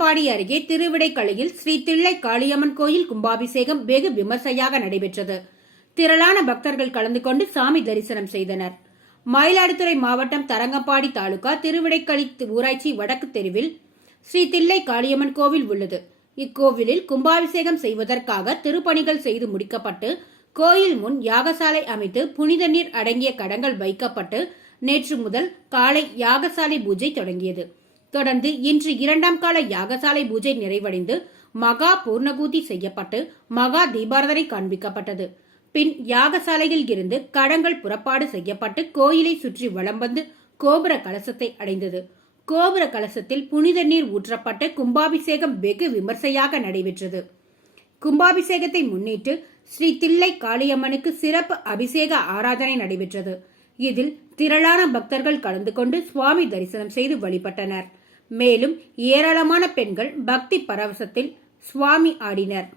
அருகே திருவிடைக்களியில் ஸ்ரீ தில்லை காளியம்மன் கோயில் கும்பாபிஷேகம் வெகு விமர்சையாக நடைபெற்றது. திரளான பக்தர்கள் கலந்து கொண்டு சாமி தரிசனம் செய்தனர். மயிலாடுதுறை மாவட்டம் தரங்கம்பாடி தாலுகா திருவிடைக்களி ஊராட்சி வடக்கு தெருவில் ஸ்ரீ தில்லை காளியம்மன் கோவில் உள்ளது. இக்கோவிலில் கும்பாபிஷேகம் செய்வதற்காக திருப்பணிகள் செய்து முடிக்கப்பட்டு கோயில் முன் யாகசாலை அமைத்து புனித நீர் அடங்கிய கடங்கள் வைக்கப்பட்டு நேற்று முதல் காலை யாகசாலை பூஜை தொடங்கியது. தொடர்ந்து இன்று இரண்டாம் கால யாகசாலை பூஜை நிறைவடைந்து மகா பூர்ணகூதி செய்யப்பட்டு மகா தீபாரதனை காண்பிக்கப்பட்டது. பின் யாகசாலையில் இருந்து கடங்கள் புறப்பாடு செய்யப்பட்டு கோயிலை சுற்றி வலம் வந்து கோபுர கலசத்தை அடைந்தது. கோபுர கலசத்தில் புனித நீர் ஊற்றப்பட்டு கும்பாபிஷேகம் வெகு விமர்சையாக நடைபெற்றது. கும்பாபிஷேகத்தை முன்னிட்டு ஸ்ரீ தில்லை காளியம்மனுக்கு சிறப்பு அபிஷேக ஆராதனை நடைபெற்றது. இதில் திரளான பக்தர்கள் கலந்து கொண்டு சுவாமி தரிசனம் செய்து வழிபட்டனர். மேலும் ஏராளமான பெண்கள் பக்தி பரவசத்தில் சுவாமி ஆடினர்.